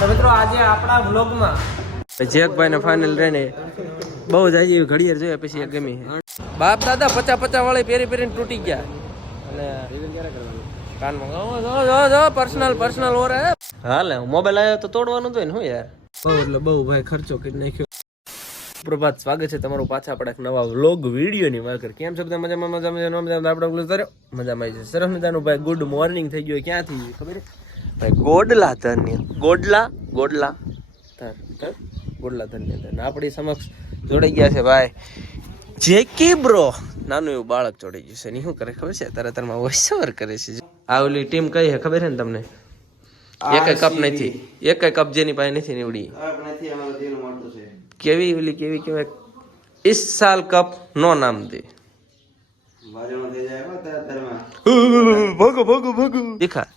તો મિત્રો આજે આપણા વ્લોગમાં જેકભાઈ ને ફાઇનલ રહીને બહુ જાય એવી ઘડિયાળ જોઈએ પછી એક ગમી બાપ દાદા 50 વાળી પેરીને તૂટી ગયા અને કાનમાં પર્સનલ હો રહે હાલે મોબાઈલ આવ્યો તો તોડવાનું તો ને હું યાર બહુ એટલે બહુ ભાઈ ખર્ચો કરી નાખ્યો. પ્રભાત, સ્વાગત છે તમારું પાછા આપણા એક નવા વ્લોગ વિડીયોની માલકર. કેમ છો બધા? મજામાં આપણે વ્લોગ કર્યો મજામાં આવી છે. સરસ મજાનું ભાઈ ગુડ મોર્નિંગ થઈ ગયો. ક્યાંથી ખબર ભાઈ? ગોડલા ધન્ય ગોડલા ધન્ય આપણી સમક્ષ જોડાઈ ગયા છે ભાઈ જેકી બ્રો. નાનું એવું બાળક જોડાઈ ગયું છે. શું કરે ખબર છે? તરતરમાં વોઇસ ઓવર કરે છે. આ ઓલી ટીમ કઈ છે ખબર છે ને તમને? એક કપ નથી, એક કપ જેની પાસે નથી નીવડી કેવી ઓલી કેવી કહેવાય इस साल कप नो नाम दे ભોગો દીખા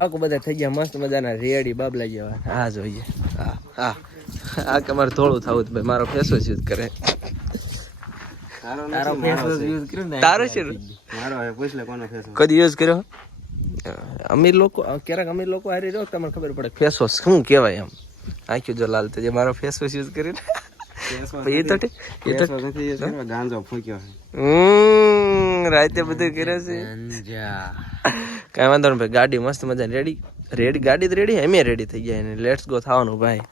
આખું બધા થઈ ગયા મસ્ત મજાના રેડી બાબલા જેવા. હા જોઈએ હા આ કે મારે થોડું થવું ભાઈ. મારો ફેસ વોશ યુઝ કરે. તારો છે કદી યુઝ કર્યો? અમીર લોકો ક્યારેક અમીર લોકો હારી રહ્યો તમને ખબર પડે ફેસ વોશ શું કહેવાય. એમ આંખ્યું જો લાલ થઈ જાય મારો ફેસ વોશ યુઝ કરીને. રાતે બધું કરે છે. કઈ વાંધો નહીં ભાઈ. ગાડી મસ્ત મજાની રેડી ગાડી તો રેડી અમે રેડી થઈ ગયા. લેટ્સ ગો થવાનું ભાઈ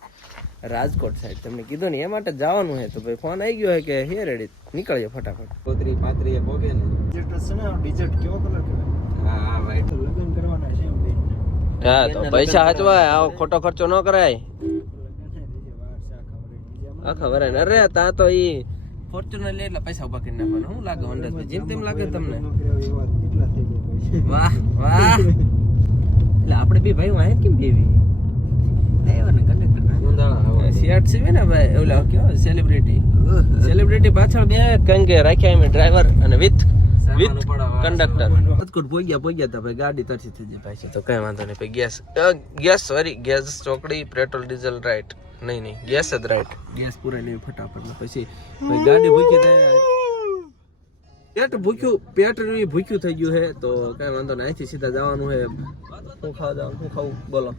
રાજકોટ સાઈડ. તમને કીધું ને એ માટે જવાનું છે તો ભાઈ ફોન આવી ગયો છે કે હે રેડી નીકળીએ ફટાફટ. 35 પોગે ને ડિજેટ કેવો કલર કહેવાય? હા તો પૈસા હાચવાય. આવો ખોટો ખર્ચો ન કરાય. ખબર ને અરે તા તો ઈ ફોર્ચ્યુનર લે એટલે પૈસા ઉભા કરી નાખવાના. શું લાગે વનરાજભાઈ? જેમ તેમ લાગે તમને? વાહ એટલે આપણે બી ભાઈ વાય કેમ બેવી શિયાટ છે ને ભાઈ. ઓલા કેવો સેલિબ્રિટી પાછળ બે કંગે રાખ્યા એમ ડ્રાઈવર અને વિથ કંડક્ટર. રાજકોટ પોગ્યા તા ભાઈ. ગાડી તરસી થઈ જાય ભાઈ. તો કઈ વાંધો નહીં ભાઈ. ગેસ ચોકડી પેટ્રોલ ડીઝલ રાઈટ નહીં ગેસ જ રાઈટ. ગેસ પૂરા નહીં ફટાફટ પછી ભાઈ ગાડી ભૂખી થાય. પેટ ભૂખ્યું થઈ ગયું છે તો કઈ વાંધો નહીં. અહીંથી સીધા જવાનું છે. શું ખાવું બોલો?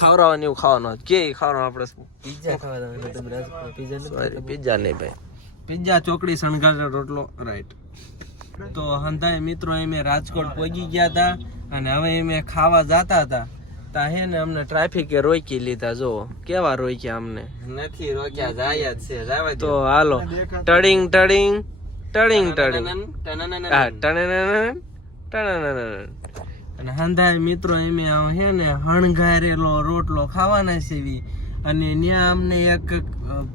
ખાવડાવવાનું એવું ખાવાનું કે ખાવાનું આપણે પિઝા નહીં ભાઈ. પિઝા ચોકડી શણગાર રોટલો રાઈટ. તો હંધાય મિત્રો અમે રાજકોટ પહોંચી ગયા હતા અને હવે અમે ખાવા જતા હતા તા હે ને અમને ટ્રાફિકે રોકી લીધા. જો કેવા રોક્યા અમને. નથી રોક્યા, જાય જ છે. તો હાલો ટડિંગ અને હંધાય મિત્રો અમે હે ને હણગારેલો રોટલો ખાવાના છે અને ત્યાં અમને એક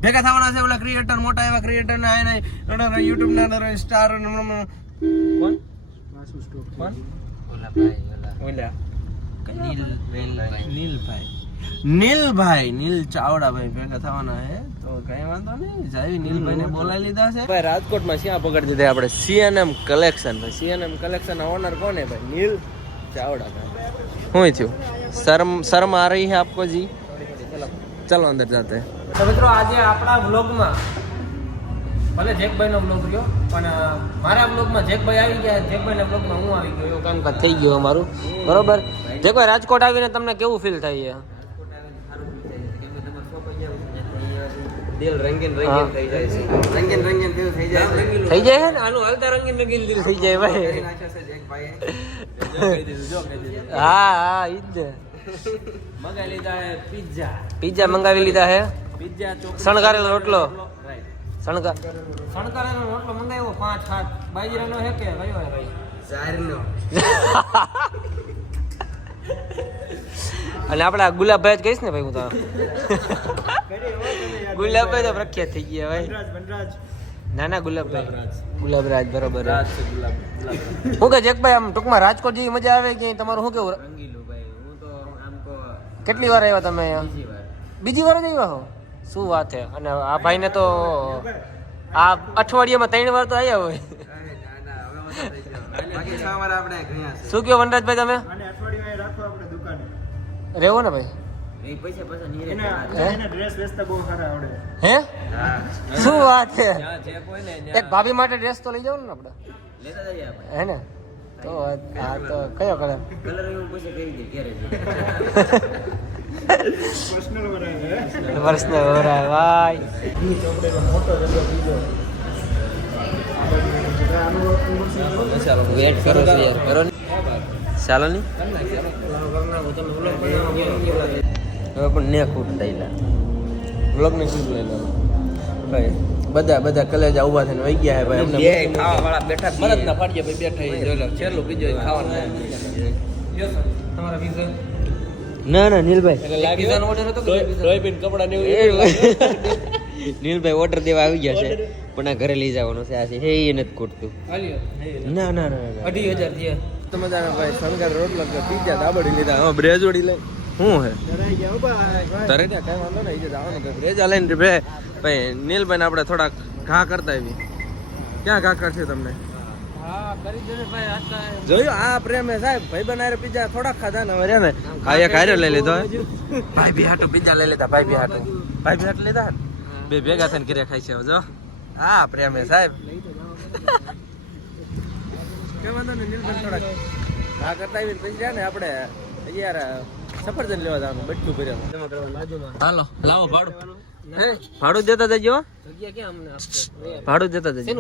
ભેગા થવાના છે. ઓલા ક્રિએટર મોટા એવા ક્રિએટર ના યુટ્યુબ ના સ્ટાર નીલ ચાવડા ભાઈ ભેગા થવાના હે. તો કઈ વાંધો નહીં. જાવી નીલભાઈ ને બોલાવી લીધા છે ભાઈ. રાજકોટમાં ક્યાં પકડી દીધા આપણે? સીએનએમ કલેક્શન ભાઈ. સીએનએમ કલેક્શન ના ઓનર કોને ભાઈ? નીલ ચાવડા ભાઈ. શું થયું? શર્મ આ રહી है आपको जी? ચલો અંદર જાતે. તો મિત્રો આજે આપણા વ્લોગમાં ભલે જેકભાઈ નો વ્લોગ રહ્યો પણ મારા વ્લોગમાં જેકભાઈ આવી ગયા. જેકભાઈ ના વ્લોગમાં હું આવી ગયો. એવું કામકાજ થઈ ગયું અમારું. બરોબર જેકભાઈ, રાજકોટ આવીને તમને કેવું ફીલ થાય છે? દિલ રંગીન થઈ જાય છે. રંગીન દિલ થઈ જાય છે ને. આનું હાલતા રંગીન દિલ થઈ જાય ભાઈ. હા ઈ જ મંગાવી લીધા હે પિઝા મંગાવી લીધા હે. શણગારેલો રોટલો શણગારેલો રોટલો મંગાવ્યો 5-7 બાજરાનો હે કે કયો હે ભાઈ? ઝારનો. અને આપડા ગુલાબભાઈ જ કહીશ ને ભાઈ. હું તો ગુલાબભાઈ તો પ્રખ્યાત થઈ ગયા ભાઈ. ના ગુલાબરાજ બરોબર. હું કે જેકભાઈ આમ ટૂંકમાં રાજકોટ જેવી મજા આવે કે તમારું શું કેવું? કેટલી વાર આવ્યા તમે અહીંયા? બીજી વાર જ આવ્યા હો? શું વાત છે. અને આ ભાઈને તો આ અઠવાડિયામાં 3 વાર તો આવ્યા હોય. શું કહો વનરાજભાઈ તમે? રેવો ને ભાઈ. હે શું વાત છે? એક ભાભી માટે ડ્રેસ તો લઈ જાવ ને આપણે. હે ને તો આ તો કયો કલર પર્સનલ ઓરાય ભાઈ વેટ કરો છો યાર કરો ને ચાલો ની હવે પણ ને ખૂટ થયેલા વ્લોગ ને શું લઈ લેવાનું ભાઈ બધા કલેજા ઉભા થઈને વહી ગયા હે ભાઈ અમને ખાવા વાળા બેઠા મરદ ના ફાડ્યા ભાઈ બેઠા જોઈ લો છેલ્લું બીજો ખાવાનું તમારા પીઝા ના નીલભાઈ પીઝાનો ઓર્ડર હતો કે ડ્રાઈવિંગ કપડા ને નીલભાઈ ઓર્ડર દેવા આવી ગયા છે પણ આ ઘરે લઈ જવાનું છે આ છે એ નથી ખૂટતું ના 2,500 થયા તો મજાના ભાઈ શંકર રોટલો પીઝા દાબડી લીધા હવે બ્રેજ ઓડી લઈ શું હે તારે ત્યાં કઈ વાંધો નહીં જવાનું બ્રેજ લઈને ભાઈ નીલભાઈ ને આપણે થોડાક ઘા કરતા આવી ક્યાં ઘા કરશે તમને જોયું આ પ્રેમ હે સાહેબ ભાઈ બનારે પીઝા થોડાક ખાધા ને હવે ને આ એક હારે લઈ લીધો ભાઈ બી હાટો પીઝા લઈ લીધા ભાઈ બી હાટો લીધા બે ભેગા થઈને ઘરે ખાઈ છે જો હા પ્રેમ હે સાહેબ કે વાંધો ને નીલભાઈ થોડાક ઘા કરતા આવીને પછી જાય ને આપણે યાર સફરજન લેવા જવાનું બટકું ભર્યા હાલો લાવો ભાડું દેતા જજો ભાડું દેતા જજો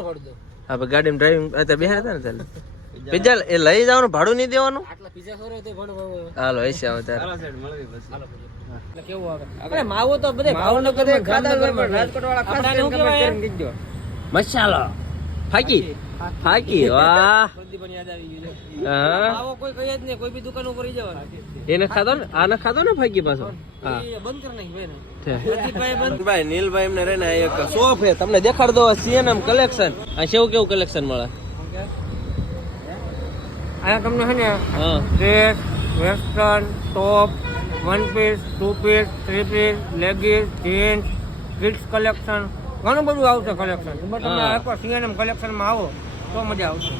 હા ભાઈ ગાડીમાં ડ્રાઇવિંગ બેહા હતા ને ચાલે પીઝા એ લઈ જવાનું ભાડું નહીં દેવાનું હાલો એસી આવો ત્યારે કેવું આવે માવો તો બધે ભાવનગર રાજકોટ વાળા મસાલો ફાકી વાહ કોઈ કઈ જ નહીં કોઈ બી દુકાન ઉપર જવાનું એને ખાધો ને આને ખાધો ને ફાકી પાછો હા બંધ કરી નાખી ભાઈ નીલભાઈ એમને રહે ને એક શોપ હે તમને દેખાડ દો સીએનએમ કલેક્શન આ કેવું કલેક્શન મળે આ તમને છે ને dress western top 1 piece 2 piece 3 piece leggings jeans kids collection ઘણું બધું આવશે કલેક્શન તમે એકવાર સીએનએમ કલેક્શનમાં આવો તો મજા આવશે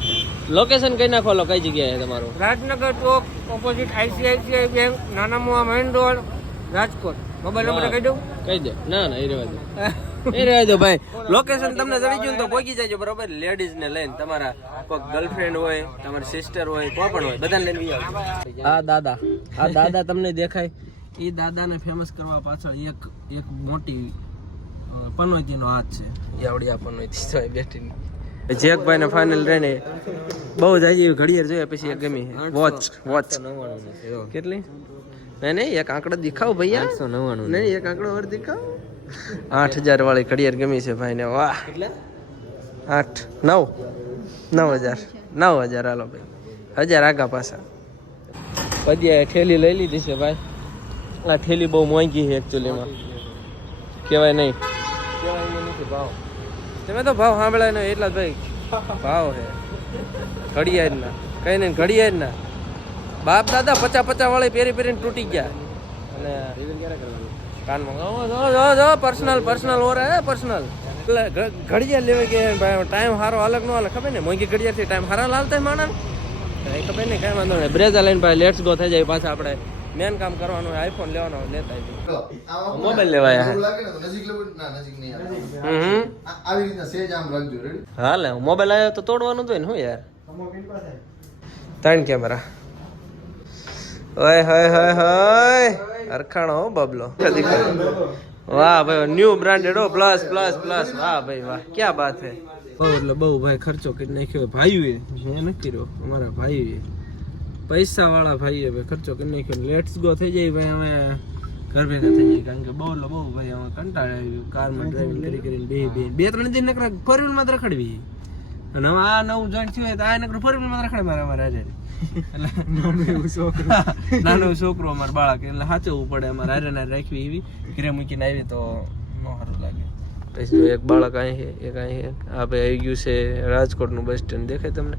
લોકેશન કઈ નાખો કઈ જગ્યાએ તમારું Rajnagar Chowk opposite ICICI bank Nana Mova main road Rajkot mobile number કહી દઉં કહી દે ના એ રહેવા દો એ રહેવા દો ભાઈ લોકેશન તમને જડી ગયું તો પહોંચી જાય બરોબર લેડીઝ ને લઈને તમારા કોઈ ગર્લફ્રેન્ડ હોય તમારી સિસ્ટર હોય કોઈ પણ હોય બધાને લઈને આ દાદા તમને દેખાય એ દાદાને ફેમસ કરવા પાછળ એક મોટી પનોતીનો હાથ છે એ આવડી આ પનોતી તો બેઠી જેકભાઈ ને ફાઇનલ રહીને બહુ જાય એવી ઘડિયાળ જોઈએ પછી એક ગમી વોચ કેટલી નહીં એક આંકડો દેખાવ ભૈયા 899 નહીં એક આંકડો ઓર દેખાવ 8,000 વાળી ઘડિયાળ ગમી છે ભાઈ ને વાહ 9,000 હાલો ભાઈ 1000 આગા પાછા પછી ઠેલી લઈ લીધી છે ભાઈ આ ઠેલી બહુ મોંઘી છે એકચ્યુઅલીમાં કહેવાય નહીં ભાવ તમે તો ભાવ સાંભળાય ને એટલા જ ભાઈ ભાવ હે ઘડિયાળના કઈ નહીં ઘડિયાળના બાપ દાદા 50 વાળી પહેરીને તૂટી ગયા અને કાનમાં પર્સનલ ઓર હે પર્સનલ ઘડિયાળ લેવા કે ભાઈ ટાઈમ સારો અલગ નો હાલે ખબર ને મોંઘી ઘડિયાળથી ટાઈમ સારા લાલતા માણસ ખબર નહીં કઈ વાંધો નહીં બ્રેઝા લઈને ભાઈ લેટ્સ ગો થઈ જાય પાછા આપણે મેન કામ કરવાનું હોય આઈફોન લેવાનો લેતા મોબાઈલ લેવાય હા લે મોબાઈલ આવ્યો તો તોડવાનું જ હોય ને હું યાર 3 કેમેરા ઓય હોય અરખાણો બબલો વાહ ભાઈ ન્યુ બ્રાન્ડેડ પ્લસ વાહ ભાઈ વાહ ક્યાં બાત હે એટલે બહુ ભાઈ ખર્ચો કરી નાખ્યો ભાઈ મેં નથી કર્યો અમારા ભાઈ પૈસા વાળા ભાઈ ભાઈ ખર્ચો કરી નાખ્યો લેટ્સ ગો થઈ જાય ભાઈ અમે ઘર ભેગા થઈ જાય કારણ કે બહુ ભાઈ અમે કંટાળે આવ્યું કારમાં ડ્રાઇવિંગ કરીને બે 3 દિન નકરા 4 વ્હીલ માં રખડવી અને હવે આ નવું જોઈન્ટ થયું હોય તો આ નકરું 4 વ્હીલ માં રખડે અમારે હારે એટલે નાનો છોકરો અમારે બાળક એટલે સાચવવું પડે અમારે હારે રાખવી એવી ઘરે મૂકીને આવી તો ન સારું લાગે પછી એક બાળક અહીં છે એક અહીં છે આ ભાઈ આવી ગયું છે રાજકોટનું બસ સ્ટેન્ડ દેખાય તમને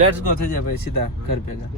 લેટ્સ ગો થઈ જાય ભાઈ સીધા ઘર ભેગા